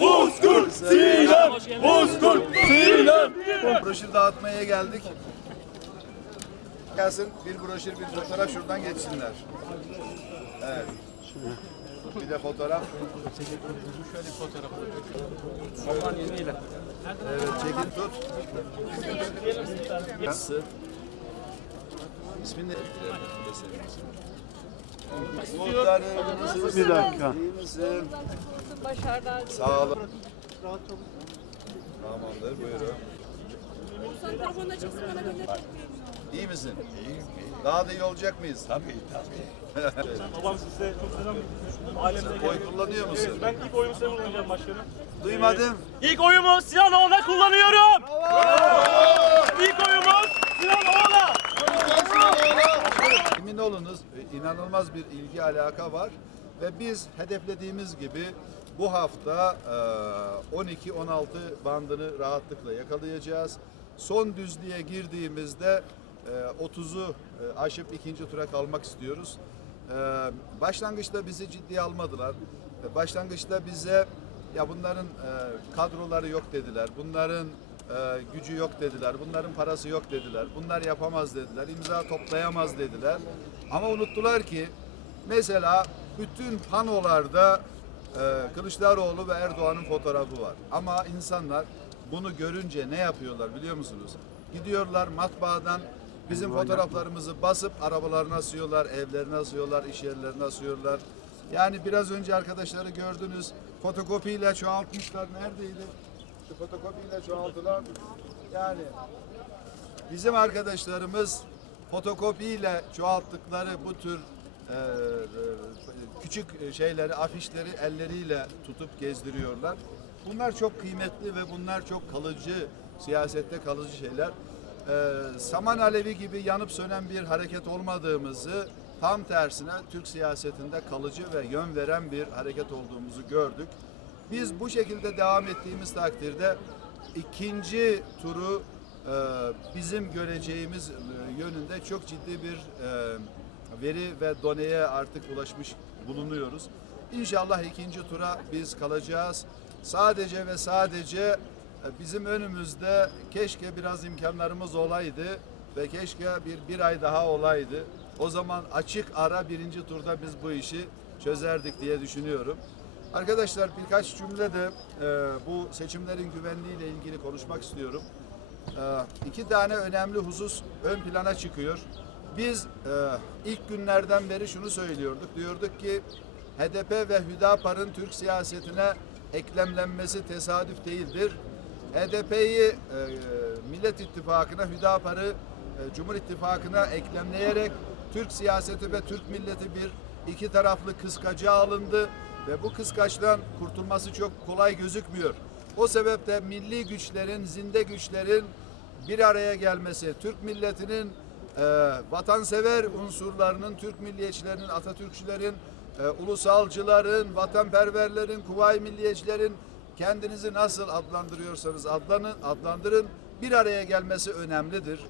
Bozkurt Sinan! Bozkurt Sinan! Broşür dağıtmaya geldik. Gelsin bir broşür bir fotoğraf şuradan geçsinler. Evet. Bir de fotoğraf. Şöyle bir fotoğraf. Evet çekin tut. Nasıl? İsmin ne? Muhtarım, nasılsın? Bir dakika. İyi misin? Başarılar. Sağ olun. Tamamdır, buyurun. Sen telefonuna çıksın bana gönder. İyi misin? İyiyim. Daha da iyi olacak mıyız? Tabii, Babam size çok selam Ailemize Oy kullanıyor musun? Ben ilk oyumu size kullanacağım başkanım. Duymadım. İlk oyumu Sinan Oğan'a kullanıyorum. İlk oyumu Sinan Oğan'a. Emin olunuz e, inanılmaz bir ilgi alaka var ve biz hedeflediğimiz gibi bu hafta e, 12-16 bandını rahatlıkla yakalayacağız. Son düzlüğe girdiğimizde e, 30'u e, aşıp ikinci tura kalmak istiyoruz. E, Başlangıçta bizi ciddiye almadılar. E, Başlangıçta bize ya bunların e, kadroları yok dediler. Bunların e, gücü yok dediler. Bunların parası yok dediler. Bunlar yapamaz dediler. imza toplayamaz dediler. Ama unuttular ki mesela bütün panolarda e, Kılıçdaroğlu ve Erdoğan'ın fotoğrafı var. Ama insanlar bunu görünce ne yapıyorlar biliyor musunuz? Gidiyorlar matbaadan bizim fotoğraflarımızı basıp arabalarına asıyorlar, evlerine asıyorlar, iş yerlerine asıyorlar. Yani biraz önce arkadaşları gördünüz. Fotokopiyle çoğaltmışlar. Neredeydi? Şu fotokopiyle çoğaltılan. Yani bizim arkadaşlarımız fotokopiyle çoğalttıkları bu tür e, e, küçük şeyleri, afişleri elleriyle tutup gezdiriyorlar. Bunlar çok kıymetli ve bunlar çok kalıcı, siyasette kalıcı şeyler. E, saman alevi gibi yanıp sönen bir hareket olmadığımızı tam tersine Türk siyasetinde kalıcı ve yön veren bir hareket olduğumuzu gördük. Biz bu şekilde devam ettiğimiz takdirde ikinci turu e, bizim göreceğimiz e, yönünde çok ciddi bir e, veri ve doneye artık ulaşmış bulunuyoruz. İnşallah ikinci tura biz kalacağız. Sadece ve sadece e, bizim önümüzde keşke biraz imkanlarımız olaydı ve keşke bir, bir ay daha olaydı. O zaman açık ara birinci turda biz bu işi çözerdik diye düşünüyorum. Arkadaşlar birkaç cümlede e, bu seçimlerin güvenliğiyle ilgili konuşmak istiyorum. E, iki tane önemli husus ön plana çıkıyor. Biz e, ilk günlerden beri şunu söylüyorduk. Diyorduk ki HDP ve Hüdapar'ın Türk siyasetine eklemlenmesi tesadüf değildir. HDP'yi e, Millet İttifakı'na, Hüdapar'ı e, Cumhur İttifakı'na eklemleyerek Türk siyaseti ve Türk milleti bir iki taraflı kıskacı alındı ve bu kıskaçtan kurtulması çok kolay gözükmüyor. O sebeple milli güçlerin, zinde güçlerin bir araya gelmesi, Türk milletinin e, vatansever unsurlarının, Türk milliyetçilerinin, Atatürkçülerin, e, ulusalcıların, vatanperverlerin, kuvayi milliyetçilerin kendinizi nasıl adlandırıyorsanız adlanın, adlandırın bir araya gelmesi önemlidir.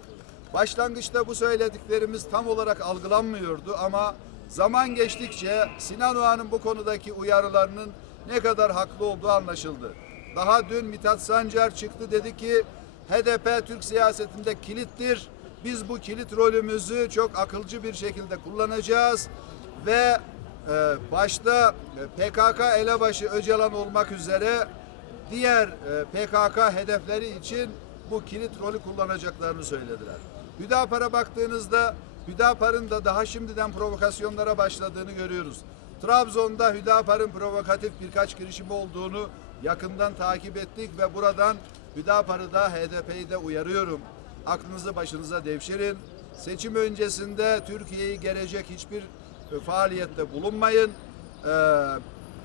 Başlangıçta bu söylediklerimiz tam olarak algılanmıyordu ama zaman geçtikçe Sinan Oğan'ın bu konudaki uyarılarının ne kadar haklı olduğu anlaşıldı. Daha dün Mithat Sancar çıktı dedi ki HDP Türk siyasetinde kilittir. Biz bu kilit rolümüzü çok akılcı bir şekilde kullanacağız ve e, başta e, PKK elebaşı Öcalan olmak üzere diğer e, PKK hedefleri için bu kilit rolü kullanacaklarını söylediler. Hüdapar'a baktığınızda Hüdapar'ın da daha şimdiden provokasyonlara başladığını görüyoruz. Trabzon'da Hüdapar'ın provokatif birkaç girişimi olduğunu yakından takip ettik ve buradan Hüdapar'ı da HDP'yi de uyarıyorum. Aklınızı başınıza devşirin. Seçim öncesinde Türkiye'yi gelecek hiçbir e, faaliyette bulunmayın. Ee,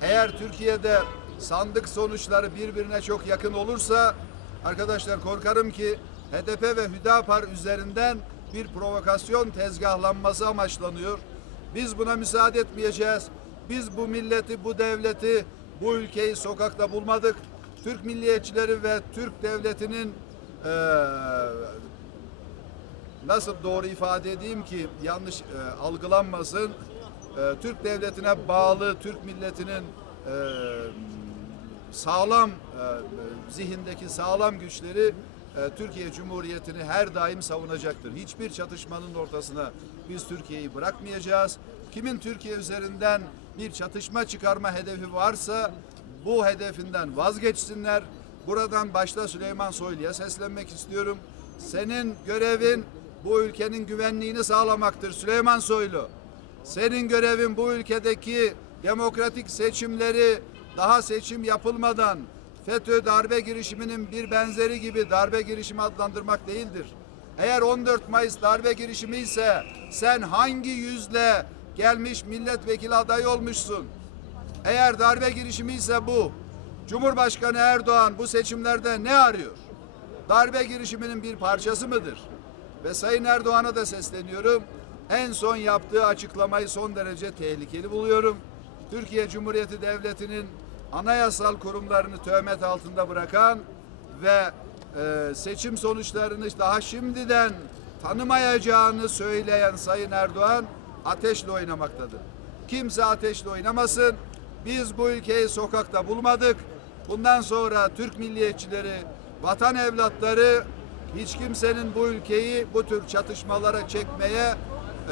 eğer Türkiye'de sandık sonuçları birbirine çok yakın olursa arkadaşlar korkarım ki HDP ve Hüdapar üzerinden bir provokasyon tezgahlanması amaçlanıyor. Biz buna müsaade etmeyeceğiz. Biz bu milleti, bu devleti, bu ülkeyi sokakta bulmadık. Türk milliyetçileri ve Türk devletinin eee nasıl doğru ifade edeyim ki yanlış e, algılanmasın. E, Türk devletine bağlı Türk milletinin e, sağlam e, e, zihindeki sağlam güçleri e, Türkiye Cumhuriyeti'ni her daim savunacaktır. Hiçbir çatışmanın ortasına biz Türkiye'yi bırakmayacağız. Kimin Türkiye üzerinden bir çatışma çıkarma hedefi varsa bu hedefinden vazgeçsinler. Buradan başta Süleyman Soylu'ya seslenmek istiyorum. Senin görevin bu ülkenin güvenliğini sağlamaktır Süleyman Soylu. Senin görevin bu ülkedeki demokratik seçimleri daha seçim yapılmadan FETÖ darbe girişiminin bir benzeri gibi darbe girişimi adlandırmak değildir. Eğer 14 Mayıs darbe girişimi ise sen hangi yüzle gelmiş milletvekili adayı olmuşsun? Eğer darbe girişimi ise bu, Cumhurbaşkanı Erdoğan bu seçimlerde ne arıyor? Darbe girişiminin bir parçası mıdır? Ve Sayın Erdoğan'a da sesleniyorum. En son yaptığı açıklamayı son derece tehlikeli buluyorum. Türkiye Cumhuriyeti Devleti'nin anayasal kurumlarını töhmet altında bırakan ve e, seçim sonuçlarını daha şimdiden tanımayacağını söyleyen Sayın Erdoğan ateşle oynamaktadır. Kimse ateşle oynamasın. Biz bu ülkeyi sokakta bulmadık. Bundan sonra Türk milliyetçileri, vatan evlatları hiç kimsenin bu ülkeyi bu tür çatışmalara çekmeye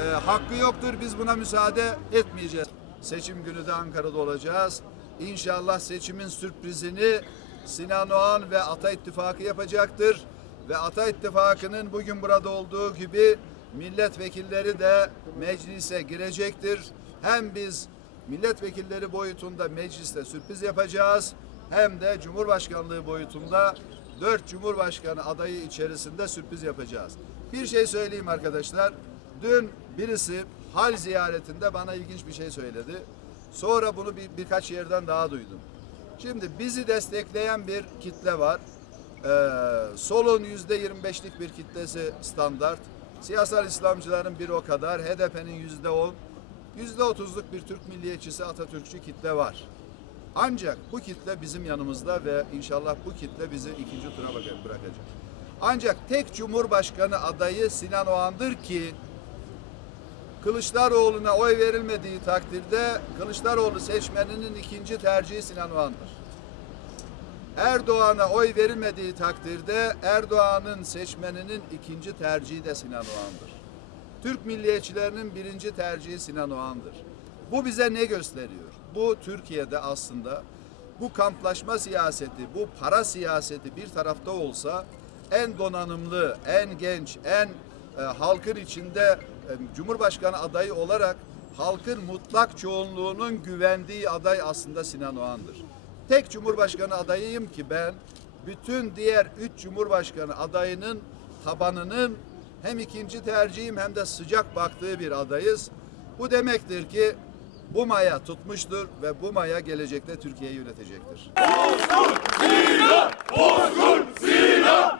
e, hakkı yoktur. Biz buna müsaade etmeyeceğiz. Seçim günü de Ankara'da olacağız. İnşallah seçimin sürprizini Sinan Oğan ve Ata İttifakı yapacaktır. Ve Ata İttifakı'nın bugün burada olduğu gibi milletvekilleri de meclise girecektir. Hem biz milletvekilleri boyutunda mecliste sürpriz yapacağız hem de Cumhurbaşkanlığı boyutunda dört Cumhurbaşkanı adayı içerisinde sürpriz yapacağız. Bir şey söyleyeyim arkadaşlar. Dün birisi hal ziyaretinde bana ilginç bir şey söyledi. Sonra bunu bir, birkaç yerden daha duydum. Şimdi bizi destekleyen bir kitle var. Ee, solun yüzde 25'lik bir kitlesi standart. Siyasal İslamcıların bir o kadar. HDP'nin yüzde 10. Yüzde 30'luk bir Türk milliyetçisi Atatürkçü kitle var. Ancak bu kitle bizim yanımızda ve inşallah bu kitle bizi ikinci tura bırakacak. Ancak tek Cumhurbaşkanı adayı Sinan Oğan'dır ki Kılıçdaroğlu'na oy verilmediği takdirde Kılıçdaroğlu seçmeninin ikinci tercihi Sinan Oğan'dır. Erdoğan'a oy verilmediği takdirde Erdoğan'ın seçmeninin ikinci tercihi de Sinan Oğan'dır. Türk milliyetçilerinin birinci tercihi Sinan Oğan'dır. Bu bize ne gösteriyor? Bu Türkiye'de aslında bu kamplaşma siyaseti, bu para siyaseti bir tarafta olsa en donanımlı, en genç, en e, halkın içinde Cumhurbaşkanı adayı olarak halkın mutlak çoğunluğunun güvendiği aday aslında Sinan Oğan'dır. Tek Cumhurbaşkanı adayıyım ki ben bütün diğer üç Cumhurbaşkanı adayının tabanının hem ikinci tercihim hem de sıcak baktığı bir adayız. Bu demektir ki bu maya tutmuştur ve bu maya gelecekte Türkiye'yi yönetecektir.